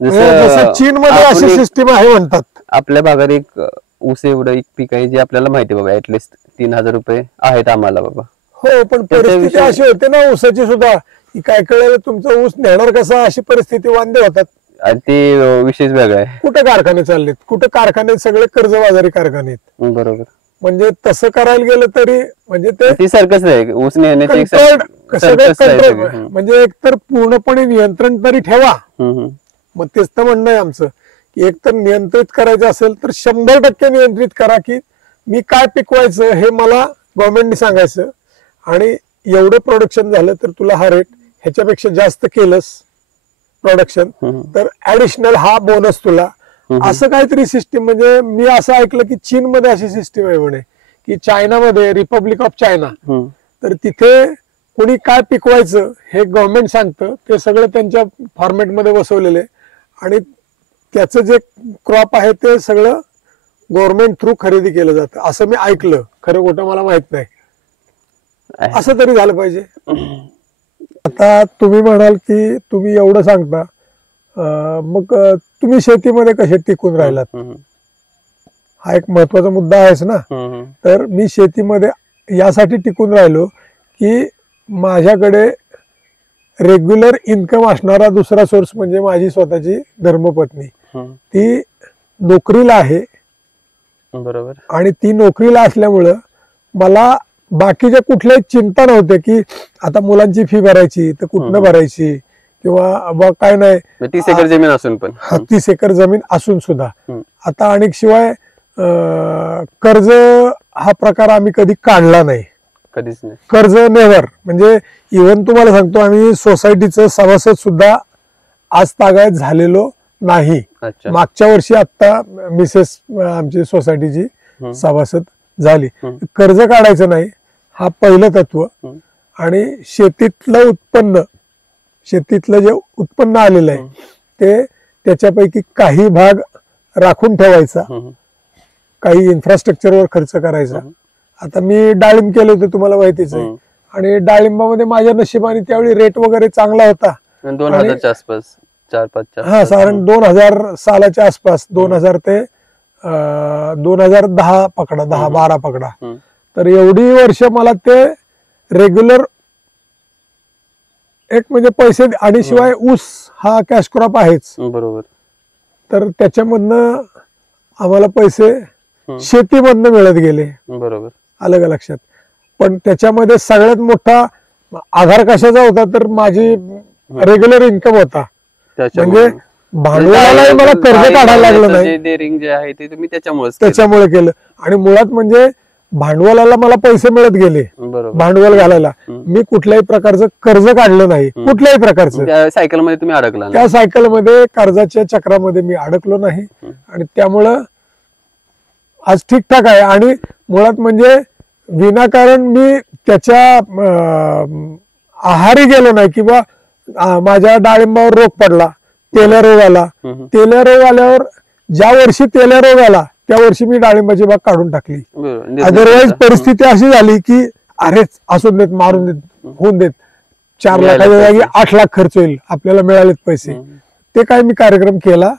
जसं चीन मध्ये अशी सिस्टीम आहे म्हणतात. आपल्या भागात एक ऊस एवढं एक पीक आहे जे आपल्याला माहिती बाबा ऍटलिस्ट 3000 रुपये आहेत आम्हाला बाबा. हो पण परिस्थिती अशी होते ना ऊसाची सुद्धा की काय कळलं तुमचं ऊस नेणार कसा अशी परिस्थिती वांदे होतात. आणि ते विशेष वेगळा आहे. कुठे कारखाने चाललेत कुठे कारखाने सगळे कर्जबाजारी कारखाने आहेत. बरोबर. म्हणजे तसं करायला गेलं तरी म्हणजे ते सारखंच आहे ऊस नेण्याचे म्हणजे एकतर पूर्णपणे नियंत्रण तरी ठेवा. मग तेच तर म्हणणं आहे आमचं की एकतर नियंत्रित करायचं असेल तर 100% नियंत्रित करा की मी काय पिकवायचं हे मला गव्हर्नमेंटने सांगायचं. आणि एवढं प्रोडक्शन झालं तर तुला हा रेट, ह्याच्यापेक्षा जास्त केलंस प्रोडक्शन तर ऍडिशनल हा बोनस तुला. असं काहीतरी सिस्टीम. म्हणजे मी असं ऐकलं की चीन मध्ये अशी सिस्टीम आहे म्हणे की चायनामध्ये रिपब्लिक ऑफ चायना तर तिथे कोणी काय पिकवायचं हे गव्हर्नमेंट सांगतं. ते सगळं त्यांच्या फॉर्मॅटमध्ये बसवलेलं आहे आणि त्याचं जे क्रॉप आहे ते सगळं गव्हर्नमेंट थ्रू खरेदी केलं जातं असं मी ऐकलं. खरं खोटं मला माहित नाही. असं तरी झालं पाहिजे. आता तुम्ही म्हणाल की तुम्ही एवढं सांगता मग तुम्ही शेतीमध्ये कसे टिकून राहिलात हा एक महत्वाचा मुद्दा आहेच ना. तर मी शेतीमध्ये यासाठी टिकून राहिलो की माझ्याकडे रेग्युलर इन्कम असणारा दुसरा सोर्स म्हणजे माझी स्वतःची धर्मपत्नी. ती नोकरीला आहे. बरोबर. आणि ती नोकरीला असल्यामुळं मला बाकीच्या कुठल्याही चिंता नव्हत्या की आता मुलांची फी भरायची तर कुठनं भरायची किंवा काय नाही. 30 एकर जमीन असून पण 30 एकर जमीन असून सुद्धा आता. आणि शिवाय कर्ज हा प्रकार आम्ही कधी काढला नाही. कधीच नाही कर्ज नेव्हर. म्हणजे इव्हन तुम्हाला सांगतो आम्ही सोसायटीचं सभासद सुद्धा आज तागायत झालेलो नाही. मागच्या वर्षी आता मिसेस आमची सोसायटीची सभासद झाली. कर्ज काढायचं नाही हा पहिलं तत्व. आणि शेतीतलं जे उत्पन्न आलेलं आहे ते त्याच्यापैकी काही भाग राखून ठेवायचा, काही इन्फ्रास्ट्रक्चरवर खर्च करायचा. आता मी डाळिंब केलं होतं तुम्हाला माहितीच आहे. आणि डाळिंबामध्ये माझ्या नशिबाने त्यावेळी रेट वगैरे चांगला होता. 2000च्या आसपास 4-5 हा साधारण 2000 सालाच्या आसपास 2000 ते 2010 पकडा 10-12 पकडा. तर एवढी वर्ष मला ते रेग्युलर एक म्हणजे पैसे. आणि शिवाय ऊस हा कॅश क्रॉप आहेच. बरोबर. तर त्याच्यामधनं आम्हाला पैसे शेतीमधनं मिळत गेले. बरोबर. अलग लक्षात. पण त्याच्यामध्ये सगळ्यात मोठा आधार कशाचा होता तर माझी रेग्युलर इन्कम होता. म्हणजे भांडवलालाही मला कर्ज काढायला लागलं नाही, डेअरिंग जे आहे ते तुम्ही त्याच्यामुळे केलं. आणि मुळात म्हणजे भांडवलाला मला पैसे मिळत गेले भांडवल घालायला, मी कुठल्याही प्रकारचं कर्ज काढलं नाही, कुठल्याही प्रकारचं. सायकल मध्ये तुम्ही अडकला, त्या सायकलमध्ये कर्जाच्या चक्रामध्ये मी अडकलो नाही. आणि त्यामुळं आज ठीकठाक आहे. आणि मुळात म्हणजे विनाकारण मी त्याच्या आहारी गेलो नाही, किंवा माझ्या डाळिंबावर रोग पडला, तेल्या रोग आला. तेल्या रोग आल्यावर ज्या वर्षी तेल्या रोग आला त्या वर्षी मी डाळिंबाची बाग काढून टाकली. अदरवाईज परिस्थिती अशी झाली की अरेच असून देत, मारून देत, होऊन देत, 4 लाखाच्या जागी 8 लाख खर्च होईल, आपल्याला मिळालेत पैसे. ते काय मी कार्यक्रम केला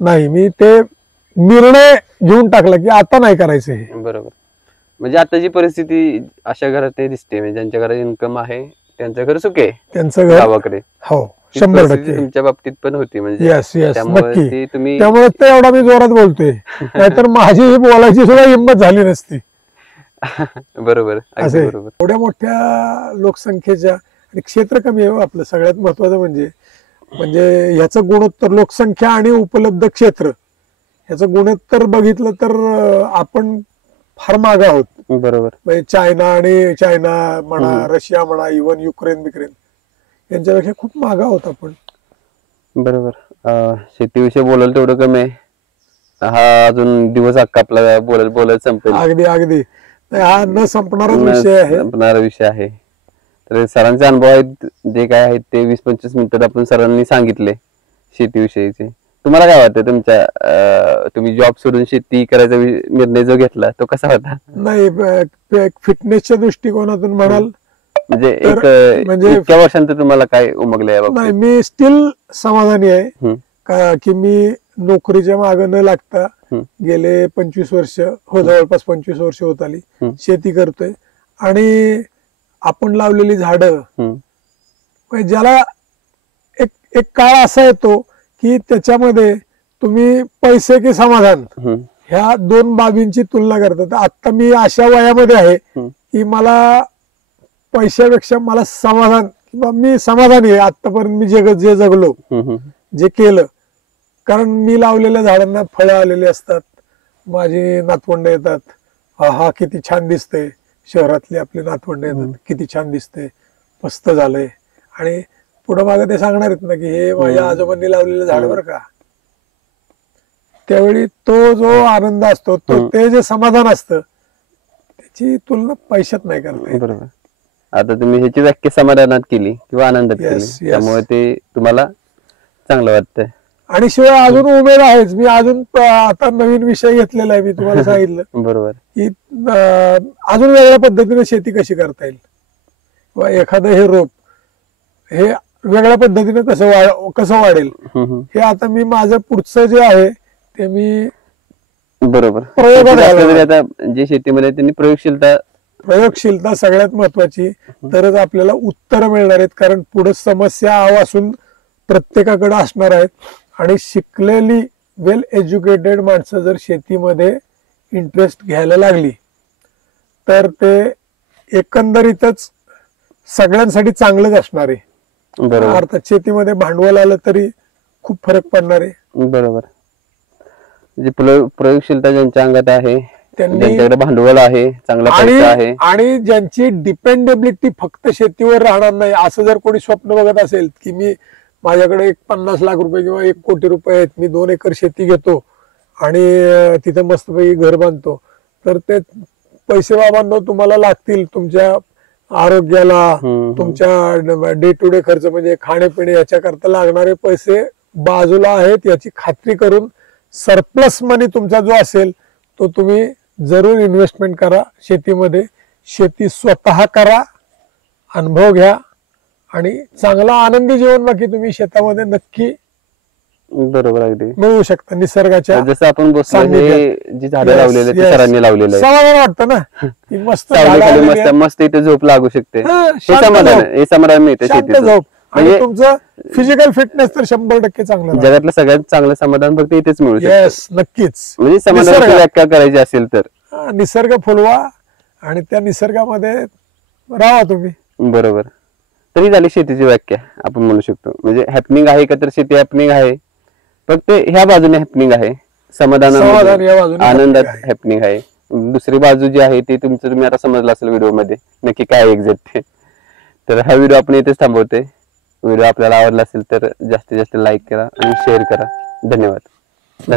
नाही. मी ते निर्णय घेऊन टाकला की आता नाही करायचं हे. बरोबर. म्हणजे आता जी परिस्थिती अशा घरात ते दिसते, म्हणजे ज्यांच्या घरात इन्कम आहे त्यांचं घर सुखे आहे, त्यांचं घर गावाकडे. हो, 100% तुमच्या बाबतीत पण होती. म्हणजे येस येस, नक्की. त्यामुळे ते एवढा मी जोरात बोलतोय, नाहीतर माझी ही बोलायची सुद्धा हिंमत झाली नसती. बरोबर. एवढ्या मोठ्या लोकसंख्येच्या, आणि क्षेत्र कमी आहे आपलं. सगळ्यात महत्वाचं म्हणजे ह्याचं गुणोत्तर, लोकसंख्या आणि उपलब्ध क्षेत्र, ह्याचं गुणोत्तर बघितलं तर आपण फार मागे आहोत. बरोबर. म्हणजे चायना म्हणा, रशिया म्हणा, इव्हन युक्रेन यांच्यापेक्षा खूप मागे आहोत आपण. बरोबर. शेतीविषयी बोलायला तेवढं कमी आहे. हा अजून दिवस अख्खा आपला बोलत संपेल. अगदी हा न संपणारा विषय आहे. तर सरांचे अनुभव आहेत जे काय आहेत ते 20-25 मिनिटात आपण सरांनी सांगितले शेतीविषयीचे. तुम्हाला काय वाटतं, तुम्ही जॉब सोडून शेती करायचा निर्णय जो घेतला तो कसा होता? नाही, फिटनेसच्या दृष्टिकोनातून म्हणाल म्हणजे इतक्या वर्षांत तुम्हाला काय उमगलंय? नाही, मी स्टील समाधानी आहे की मी नोकरीच्या मागे न लागता गेले 25 वर्ष, जवळपास 25 वर्ष होत आली शेती करतोय. आणि आपण लावलेली झाडं, ज्याला एक काळ असा येतो की त्याच्यामध्ये तुम्ही पैसे की समाधान ह्या 2 बाबींची तुलना करतात. आता मी अशा वयामध्ये आहे की मला पैशापेक्षा मला समाधान, किंवा मी समाधानी आहे आतापर्यंत मी जे जगलो, जे केलं. कारण मी लावलेल्या झाडांना फळं आलेली असतात, माझी नातवंड येतात, हा किती छान दिसतंय, शहरातली आपली नातवंड येतात, किती छान दिसतंय, मस्त झालंय. आणि पुढं मागे ते सांगणार आहेत ना की हे माझ्या आजोबांनी लावलेलं झाड बरं का. त्यावेळी तो जो आनंद असतो, ते जे समाधान असतं, त्याची तुलना पैशात नाही करता येत. बरोबर. आता तुम्ही ह्याची व्याख्या समाधानात केली किंवा आनंदात केली, त्यामुळे ते तुम्हाला चांगलं वाटतंय. आणि शिवाय अजून उमेद आहेच. मी अजून आता नवीन विषय घेतलेला आहे, मी तुम्हाला सांगितलं. बरोबर. की अजून वेगळ्या पद्धतीने शेती कशी करता येईल, किंवा एखादं हे रोप हे वेगळ्या पद्धतीने कसं वाढेल, हे आता मी माझं पुढचं जे आहे ते मी बरोबर प्रयोगात, जे शेतीमध्ये त्यांनी प्रयोगशीलता सगळ्यात महत्वाची, तरच आपल्याला उत्तर मिळणार आहेत. कारण पुढे समस्या असून प्रत्येकाकडे असणार आहेत. आणि शिकलेली वेल एज्युकेटेड माणसं जर शेतीमध्ये इंटरेस्ट घ्यायला लागली तर ते एकंदरीतच सगळ्यांसाठी चांगलंच असणार आहे. अर्थात शेतीमध्ये भांडवल आलं तरी खूप फरक पडणार आहे. बरोबर. प्रयोगशीलता ज्यांच्या अंगात आहे, त्यांच्याकडे भांडवल आहे, चांगला पैसा आहे, आणि ज्यांची डिपेंडेबिलिटी फक्त शेतीवर राहणार नाही, असं जर कोणी स्वप्न बघत असेल की मी माझ्याकडे 50 लाख रुपये किंवा 1 कोटी रुपये आहेत, मी 2 एकर शेती घेतो आणि तिथे मस्तपैकी घर बांधतो, तर ते पैसे बाबांनो तुम्हाला लागतील तुमच्या आरोग्याला, तुमच्या डे टू डे खर्च म्हणजे खाण्यापिणे याच्याकरता लागणारे पैसे बाजूला आहेत याची खात्री करून सरप्लस मनी तुमचा जो असेल तो तुम्ही जरूर इन्व्हेस्टमेंट करा शेतीमध्ये. शेती स्वतः करा, अनुभव घ्या आणि चांगला आनंदी जीवन बाकी तुम्ही शेतामध्ये नक्की बरोबर अगदी मिळवू शकता. निसर्गाच्या जसं आपण जी झाडं लावलेली आहेत सरांनी लावलेलं आहे, समाधान वाटतं ना की मस्त मस्त इथे झोप लागू शकते, हे समाधान मिळतं शेतीत. झोप आणि तुमचं फिजिकल फिटनेस तर 100% चांगलं. जगातलं सगळ्यात चांगलं समाधान फक्त इथेच मिळू शकतं. नक्कीच. म्हणजे समाधानाची व्याख्या करायची असेल तर निसर्ग फुलवा आणि त्या निसर्गामध्ये राहा तुम्ही. बरोबर. तरी झाली शेतीची व्याख्या आपण म्हणू शकतो. म्हणजे हॅपनिंग आहे का तर शेती हॅपनिंग आहे, फक्त ह्या बाजूने हॅपनिंग आहे, समाधान या बाजूने आनंदात happening आहे. हॅपनिंग आहे. दुसरी बाजू जी आहे ती तुमचं तुम्ही आता समजलं असेल व्हिडिओ मध्ये नक्की काय एक्झॅक्ट ते. तर हा व्हिडिओ आपण इथेच थांबवतोय. व्हिडिओ आपल्याला आवडला असेल तर जास्तीत जास्त लाईक करा आणि शेअर करा. धन्यवाद.